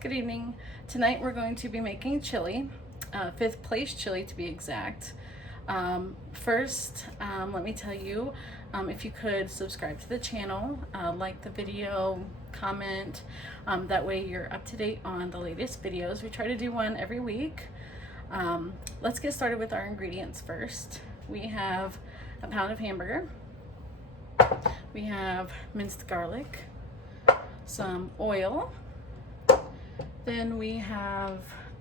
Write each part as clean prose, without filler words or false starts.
Good evening. Tonight we're going to be making chili, fifth place chili to be exact. First, let me tell you, if you could subscribe to the channel, like the video, comment, that way you're up to date on the latest videos. We try to do one every week. Let's get started with our ingredients first. We have a pound of hamburger. We have minced garlic, some oil. Then we have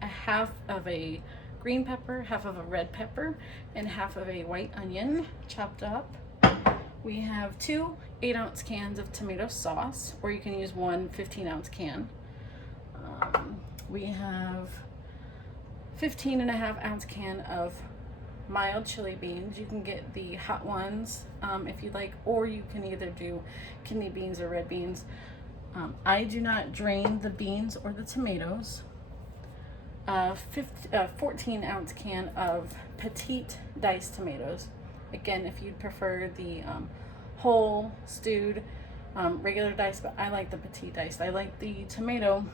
a half of a green pepper, half of a red pepper, and half of a white onion chopped up. We have two 8-ounce cans of tomato sauce, or you can use one 15-ounce can. We have 15.5-ounce can of mild chili beans. You can get the hot ones if you like, or you can either do kidney beans or red beans. I do not drain the beans or the tomatoes. 14-ounce can of petite diced tomatoes. Again, if you'd prefer the whole stewed regular diced, but I like the petite diced. I like the tomato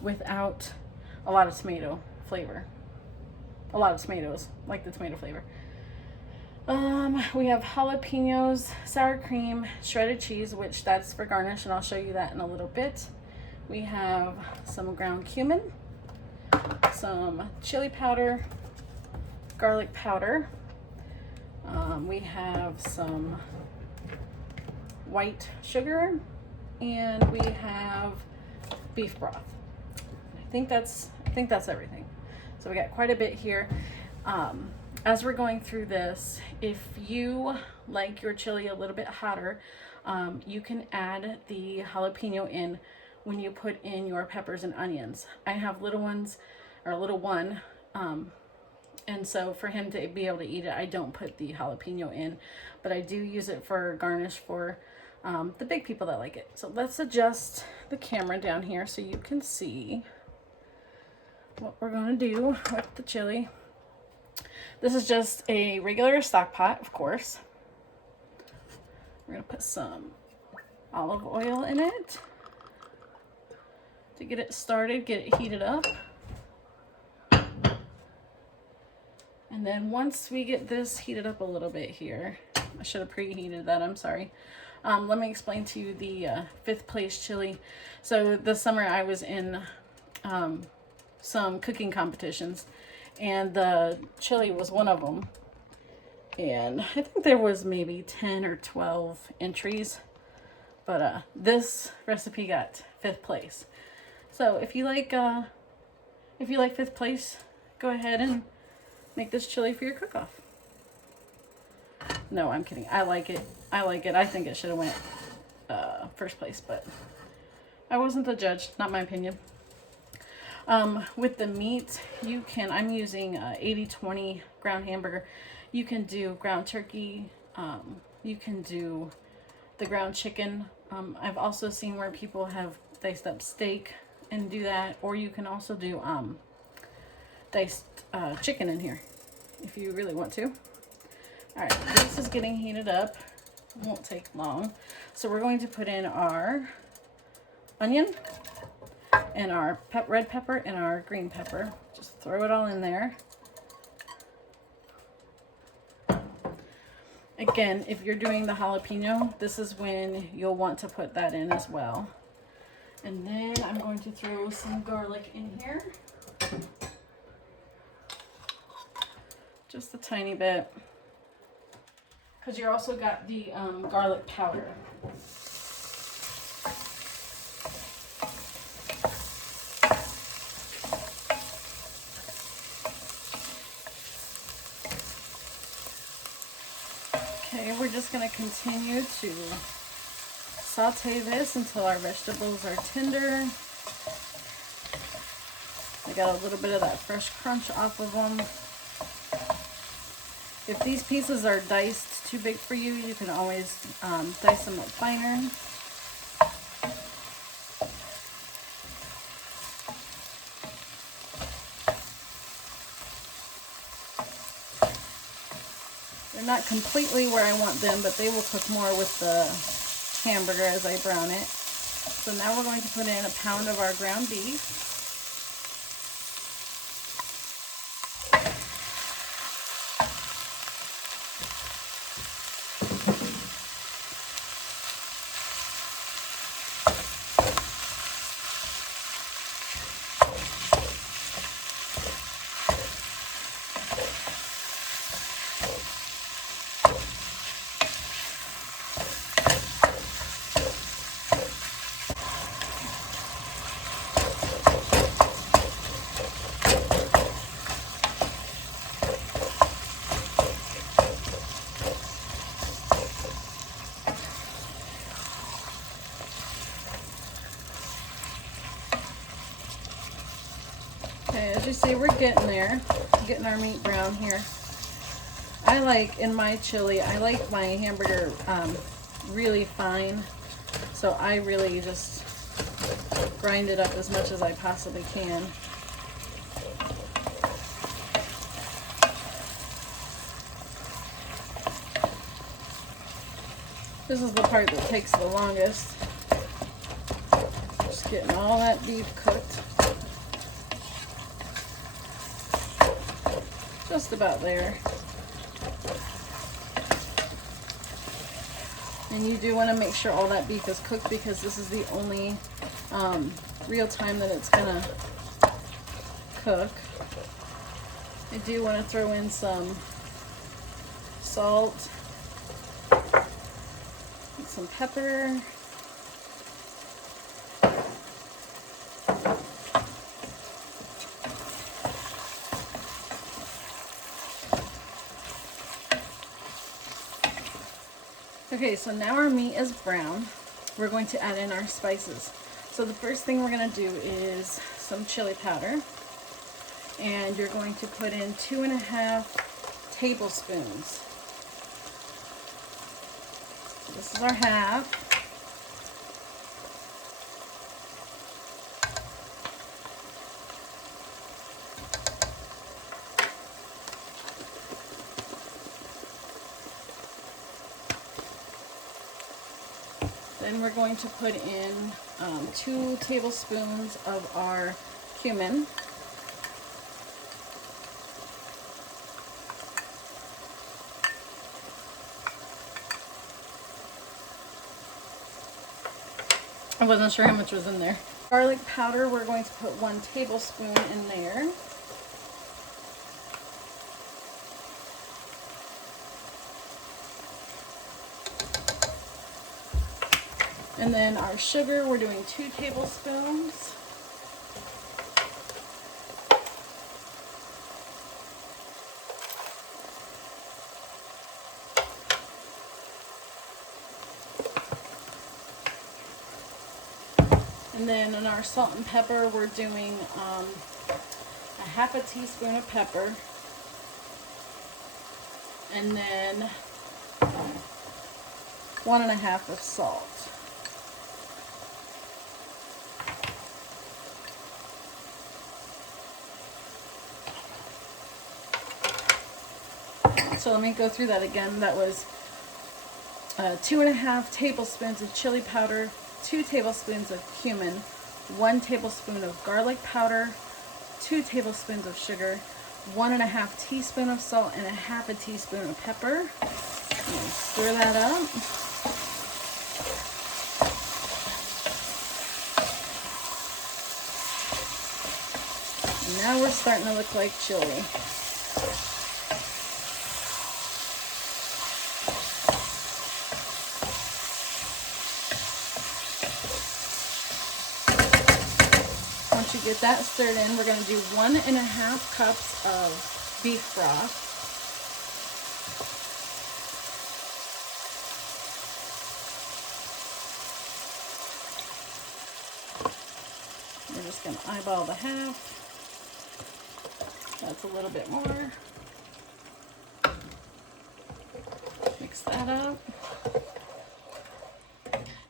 without a lot of tomato flavor. A lot of tomatoes, like the tomato flavor. We have jalapenos, sour cream, shredded cheese, which that's for garnish, and I'll show you that in a little bit. We have some ground cumin, some chili powder, garlic powder. We have some white sugar, and we have beef broth. I think that's everything. So we got quite a bit here. As we're going through this, if you like your chili a little bit hotter, you can add the jalapeno in when you put in your peppers and onions. I have little ones, or a little one, and so for him to be able to eat it, I don't put the jalapeno in, but I do use it for garnish for the big people that like it. So let's adjust the camera down here so you can see what we're going to do with the chili. This is just a regular stock pot, of course. We're going to put some olive oil in it to get it started, get it heated up. And then once we get this heated up a little bit here, I should have preheated that, I'm sorry. Let me explain to you the fifth place chili. So this summer I was in some cooking competitions, and the chili was one of them, and I think there was maybe 10 or 12 entries, but this recipe got fifth place. So if you like fifth place, go ahead and make this chili for your cook-off. No, I'm kidding. I like it. I think it should have went first place, but I wasn't the judge. Not my opinion. With the meat, you can, I'm using 80-20 ground hamburger. You can do ground turkey. You can do the ground chicken. I've also seen where people have diced up steak and do that, or you can also do diced chicken in here if you really want to. All right, this is getting heated up. It won't take long. So we're going to put in our onion and our red pepper and our green pepper. Just throw it all in there. Again, if you're doing the jalapeno, this is when you'll want to put that in as well. And then I'm going to throw some garlic in here. Just a tiny bit. Because you also got the garlic powder. Okay, we're just going to continue to saute this until our vegetables are tender. I got a little bit of that fresh crunch off of them. If these pieces are diced too big for you, you can always dice them up finer. They're not completely where I want them, but they will cook more with the hamburger as I brown it. So now we're going to put in a pound of our ground beef. Okay, as you see, we're getting there, getting our meat brown here. I like, in my chili, I like my hamburger really fine, so I really just grind it up as much as I possibly can. This is the part that takes the longest. Just getting all that beef cooked. Just about there. And you do want to make sure all that beef is cooked, because this is the only real time that it's gonna cook. I do want to throw in some salt, and some pepper. Okay, so now our meat is brown. We're going to add in our spices. So the first thing we're going to do is some chili powder. And you're going to put in 2.5 tablespoons. So this is our half. Then we're going to put in 2 tablespoons of our cumin. I wasn't sure how much was in there. Garlic powder, we're going to put 1 tablespoon in there. And then our sugar, we're doing 2 tablespoons. And then in our salt and pepper, we're doing a 1/2 teaspoon of pepper. And then 1.5 of salt. So let me go through that again. That was 2.5 tablespoons of chili powder, 2 tablespoons of cumin, 1 tablespoon of garlic powder, 2 tablespoons of sugar, 1.5 teaspoon of salt, and 1/2 teaspoon of pepper. Stir that up. And now we're starting to look like chili. Once you get that stirred in, we're going to do 1.5 cups of beef broth. We're just going to eyeball the half. That's a little bit more. Mix that up.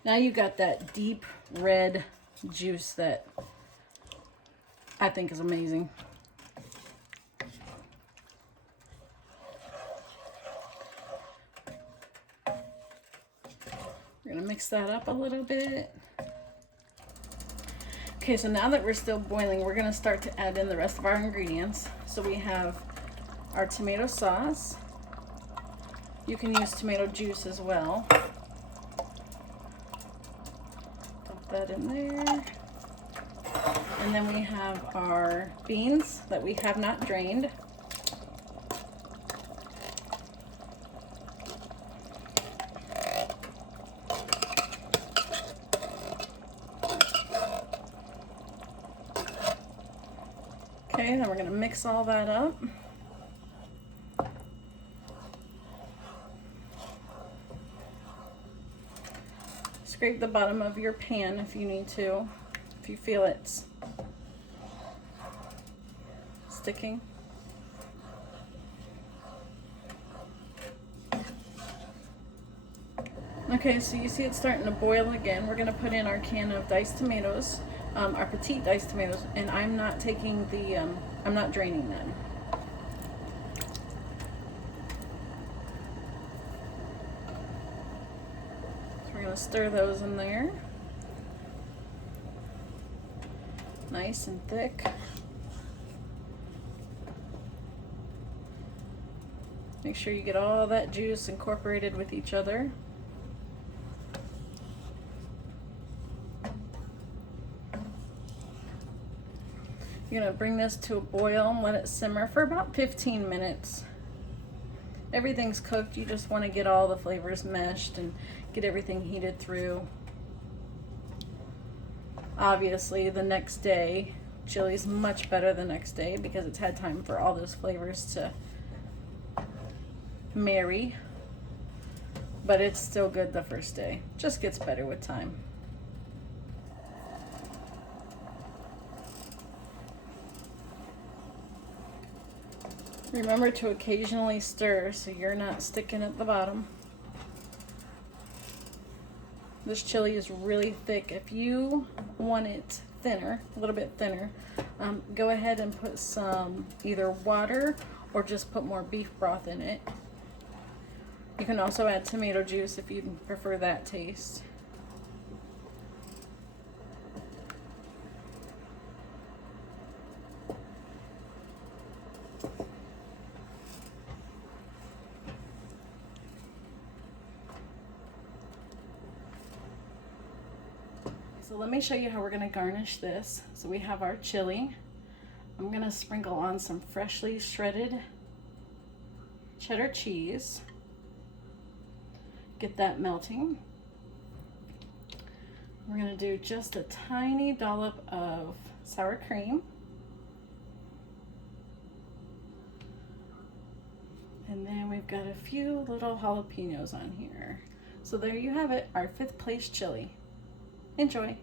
Now you got that deep red juice that I think is amazing. We're gonna mix that up a little bit. Okay, so now that we're still boiling, we're gonna start to add in the rest of our ingredients. So we have our tomato sauce. You can use tomato juice as well. Dump that in there. And then we have our beans that we have not drained. Okay, then we're gonna mix all that up. Scrape the bottom of your pan if you need to, if you feel it's sticking. Okay, so you see it's starting to boil again. We're gonna put in our can of diced tomatoes, our petite diced tomatoes, and I'm not taking the, I'm not draining them. So we're gonna stir those in there. Nice and thick. Make sure you get all that juice incorporated with each other. You're gonna bring this to a boil and let it simmer for about 15 minutes. Everything's cooked, you just wanna get all the flavors meshed and get everything heated through. Obviously, the next day, chili's much better the next day because it's had time for all those flavors to marry, but it's still good the first day. Just gets better with time. Remember to occasionally stir so you're not sticking at the bottom. This chili is really thick. If you want it thinner, a little bit thinner, go ahead and put some either water or just put more beef broth in it. You can also add tomato juice if you prefer that taste. So let me show you how we're gonna garnish this. So we have our chili. I'm gonna sprinkle on some freshly shredded cheddar cheese. Get that melting. We're gonna do just a tiny dollop of sour cream. And then we've got a few little jalapenos on here. So there you have it, our 5th place chili. Enjoy.